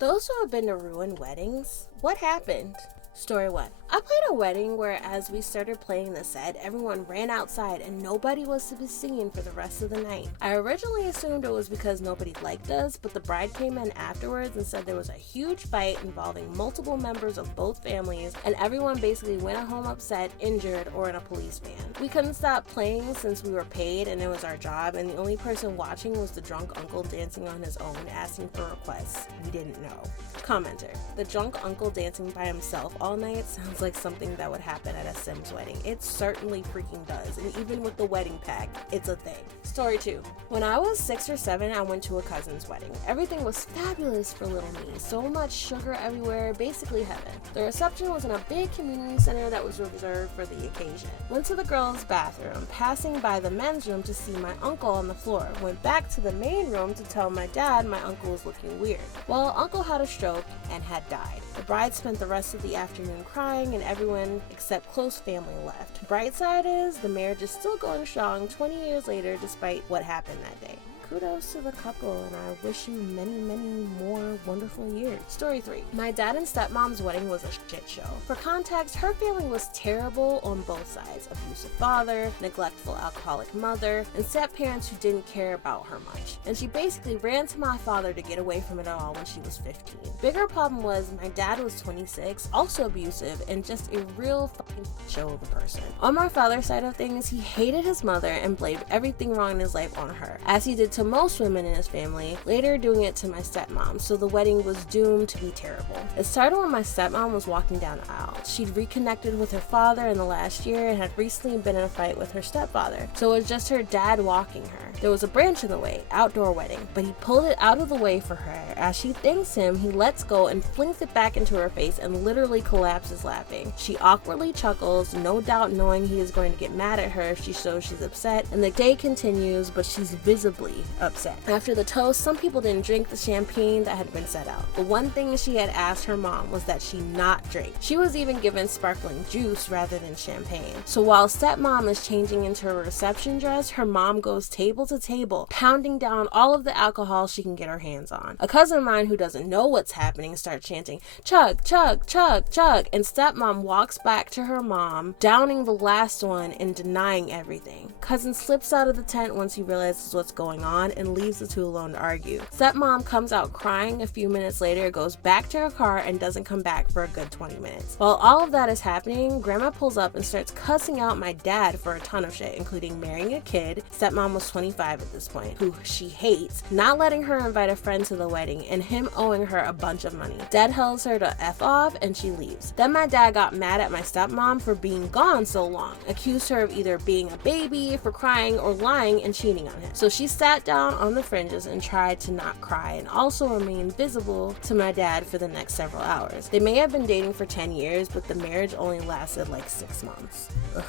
Those who have been to ruined weddings, what happened? Story 1. I played a wedding where as we started playing the set, everyone ran outside and nobody was to be seen for the rest of the night. I originally assumed it was because nobody liked us, but the bride came in afterwards and said there was a huge fight involving multiple members of both families, and everyone basically went home upset, injured, or in a police van. We couldn't stop playing since we were paid and it was our job, and the only person watching was the drunk uncle dancing on his own, asking for requests. We didn't know. Commenter. The drunk uncle dancing by himself all night sounds like something that would happen at a Sims wedding. It certainly freaking does, and even with the wedding pack, it's a thing. Story 2. When I was 6 or 7, I went to a cousin's wedding. Everything was fabulous for little me. So much sugar everywhere, basically heaven. The reception was in a big community center that was reserved for the occasion. Went to the girls' bathroom, passing by the men's room to see my uncle on the floor. Went back to the main room to tell my dad my uncle was looking weird. Well, uncle had a stroke and had died. The bride spent the rest of the afternoon crying, and everyone except close family left. Bright side is the marriage is still going strong 20 years later despite what happened that day. Kudos to the couple, and I wish you many, many more wonderful years. Story 3. My dad and stepmom's wedding was a shit show. For context, her family was terrible on both sides. Abusive father, neglectful alcoholic mother, and step-parents who didn't care about her much. And she basically ran to my father to get away from it all when she was 15. Bigger problem was my dad was 26, also abusive, and just a real fucking show of a person. On my father's side of things, he hated his mother and blamed everything wrong in his life on her, as he did to most women in his family, later doing it to my stepmom, so the wedding was doomed to be terrible. It started when my stepmom was walking down the aisle. She'd reconnected with her father in the last year and had recently been in a fight with her stepfather, so it was just her dad walking her. There was a branch in the way, outdoor wedding, but he pulled it out of the way for her. As she thanks him, he lets go and flings it back into her face and literally collapses laughing. She awkwardly chuckles, no doubt knowing he is going to get mad at her if she shows she's upset, and the day continues, but she's visibly upset. After the toast, some people didn't drink the champagne that had been set out. The one thing she had asked her mom was that she not drink. She was even given sparkling juice rather than champagne. So while stepmom is changing into her reception dress, her mom goes table to table, pounding down all of the alcohol she can get her hands on. A cousin of mine who doesn't know what's happening starts chanting, chug, chug, chug, chug, and stepmom walks back to her mom, downing the last one and denying everything. Cousin slips out of the tent once he realizes what's going on and leaves the two alone to argue. Stepmom comes out crying a few minutes later, goes back to her car, and doesn't come back for a good 20 minutes. While all of that is happening, grandma pulls up and starts cussing out my dad for a ton of shit, including marrying a kid, stepmom was 25 at this point, who she hates, not letting her invite a friend to the wedding, and him owing her a bunch of money. Dad tells her to F off and she leaves. Then my dad got mad at my stepmom for being gone so long, accused her of either being a baby, for crying, or lying and cheating on him. So she sat down on the fringes and tried to not cry and also remain visible to my dad for the next several hours. They may have been dating for 10 years, but the marriage only lasted like 6 months. Ugh.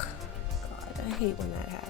God, I hate when that happens.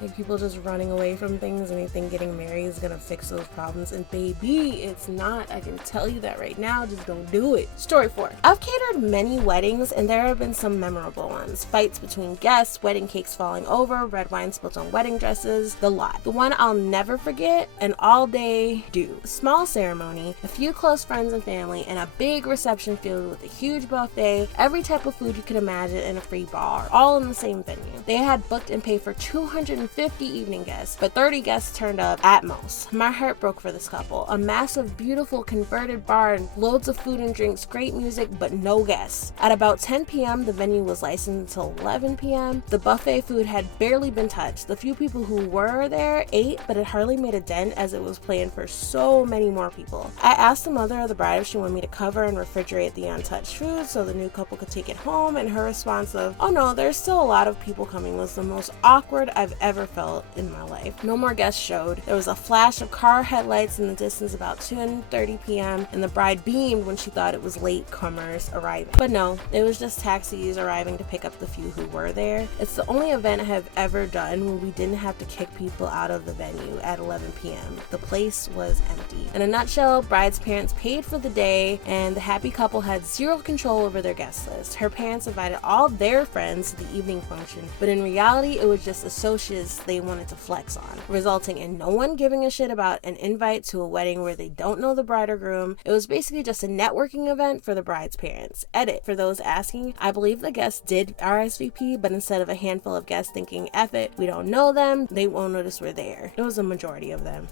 Like people just running away from things and they think getting married is gonna fix those problems, and baby, it's not. I can tell you that right now. Just don't do it. Story 4. I've catered many weddings and there have been some memorable ones. Fights between guests, wedding cakes falling over, red wine spilt on wedding dresses, the lot. The one I'll never forget, an all-day do. Small ceremony, a few close friends and family, and a big reception filled with a huge buffet, every type of food you could imagine, and a free bar, all in the same venue. They had booked and paid for 250 evening guests, but 30 guests turned up at most. My heart broke for this couple. A massive, beautiful converted bar and loads of food and drinks, great music, but no guests. At about 10 p.m., the venue was licensed until 11 p.m. The buffet food had barely been touched. The few people who were there ate, but it hardly made a dent as it was planned for so many more people. I asked the mother of the bride if she wanted me to cover and refrigerate the untouched food so the new couple could take it home, and her response of, "Oh no, there's still a lot of people coming," was the most awkward I've ever felt in my life. No more guests showed. There was a flash of car headlights in the distance about 2:30 p.m. and the bride beamed when she thought it was latecomers arriving. But no, it was just taxis arriving to pick up the few who were there. It's the only event I have ever done where we didn't have to kick people out of the venue at 11 p.m. The place was empty. In a nutshell, bride's parents paid for the day and the happy couple had zero control over their guest list. Her parents invited all their friends to the evening function, but in reality, reality, it was just associates they wanted to flex on, resulting in no one giving a shit about an invite to a wedding where they don't know the bride or groom. It was basically just a networking event for the bride's parents. Edit, for those asking, I believe the guests did RSVP, but instead of a handful of guests thinking, F it, we don't know them, they won't notice we're there. It was a majority of them.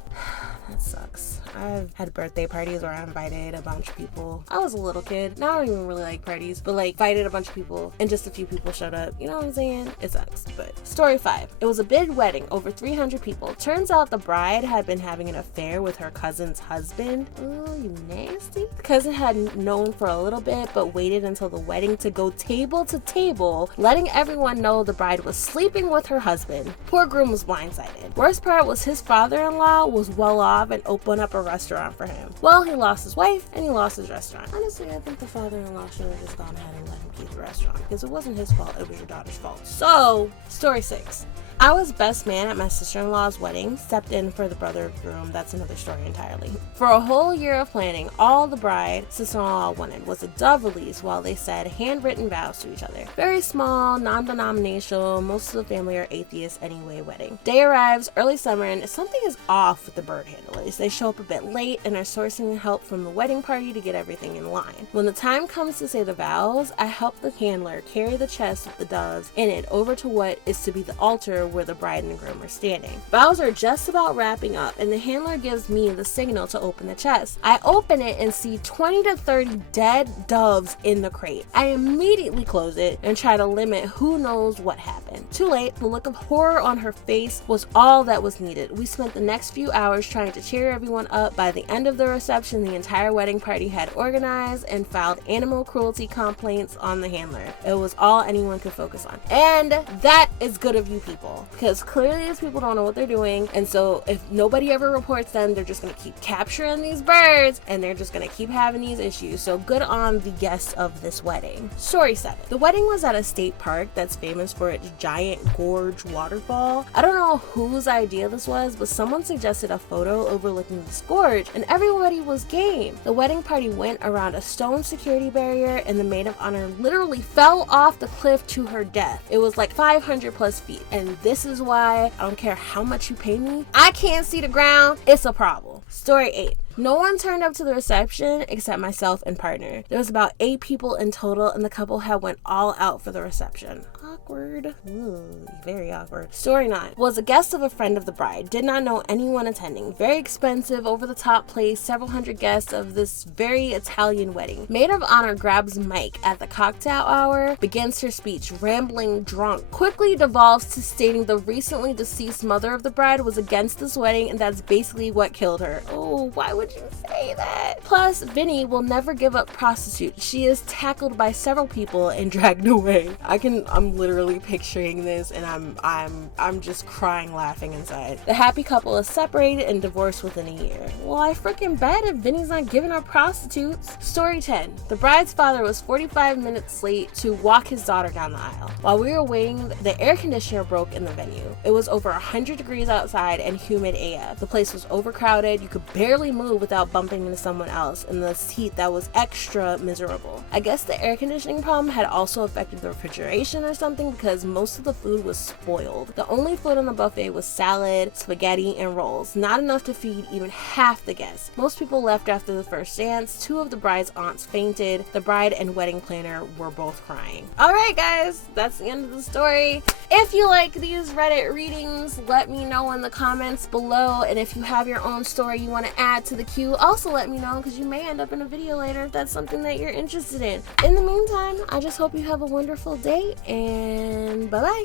That sucks. I've had birthday parties where I invited a bunch of people. I was a little kid. Now I don't even really like parties, but like invited a bunch of people and just a few people showed up. You know what I'm saying? It sucks. But story 5. It was a big wedding, over 300 people. Turns out the bride had been having an affair with her cousin's husband. Oh, you nasty. The cousin had known for a little bit, but waited until the wedding to go table to table, letting everyone know the bride was sleeping with her husband. Poor groom was blindsided. Worst part was his father-in-law was well off and opened up a restaurant for him. Well, he lost his wife and he lost his restaurant. Honestly, I think the father-in-law should have just gone ahead and let him keep the restaurant because it wasn't his fault, it was your daughter's fault. So, story 6. I was best man at my sister-in-law's wedding, stepped in for the brother of groom. That's another story entirely. For a whole year of planning, all the bride, sister-in-law wanted was a dove release while they said handwritten vows to each other. Very small, non-denominational, most of the family are atheists anyway wedding. Day arrives, early summer, and something is off with the bird handlers. They show up a bit late and are sourcing help from the wedding party to get everything in line. When the time comes to say the vows, I help the handler carry the chest with the doves in it over to what is to be the altar where the bride and groom are standing. Vows are just about wrapping up and the handler gives me the signal to open the chest. I open it and see 20 to 30 dead doves in the crate. I immediately close it and try to limit who knows what happened. Too late, the look of horror on her face was all that was needed. We spent the next few hours trying to cheer everyone up. By the end of the reception, the entire wedding party had organized and filed animal cruelty complaints on the handler. It was all anyone could focus on. And that is good of you people. Because clearly these people don't know what they're doing, and so if nobody ever reports them, they're just going to keep capturing these birds and they're just going to keep having these issues. So good on the guests of this wedding. Story 7. The wedding was at a state park that's famous for its giant gorge waterfall. I don't know whose idea this was, but someone suggested a photo overlooking this gorge and everybody was game. The wedding party went around a stone security barrier and the maid of honor literally fell off the cliff to her death. It was like 500 plus feet, and this is why I don't care how much you pay me, I can't see the ground. It's a problem. Story 8. No one turned up to the reception except myself and partner. There was about 8 people in total and the couple had went all out for the reception. Awkward. Ooh, very awkward. Story 9. Was a guest of a friend of the bride. Did not know anyone attending. Very expensive, over the top place, several hundred guests of this very Italian wedding. Maid of honor grabs mic at the cocktail hour, begins her speech, rambling drunk, quickly devolves to stating the recently deceased mother of the bride was against this wedding and that's basically what killed her. Oh, why would you say that? Plus, Vinny will never give up prostitute. She is tackled by several people and dragged away. I'm literally picturing this and I'm just crying laughing inside. The happy couple is separated and divorced within a year. Well, I freaking bet if Vinny's not giving up prostitutes. Story 10. The bride's father was 45 minutes late to walk his daughter down the aisle. While we were waiting, the air conditioner broke in the venue. It was over 100 degrees outside and humid AF. The place was overcrowded. You could barely move without bumping into someone else in this heat that was extra miserable. I guess the air conditioning problem had also affected the refrigeration or something because most of the food was spoiled. The only food on the buffet was salad, spaghetti, and rolls. Not enough to feed even half the guests. Most people left after the first dance. 2 of the bride's aunts fainted. The bride and wedding planner were both crying. Alright guys, that's the end of the story. If you like these Reddit readings, let me know in the comments below, and if you have your own story you want to add to the queue, also let me know because you may end up in a video later if that's something that you're interested in. In the meantime, I just hope you have a wonderful day and bye bye.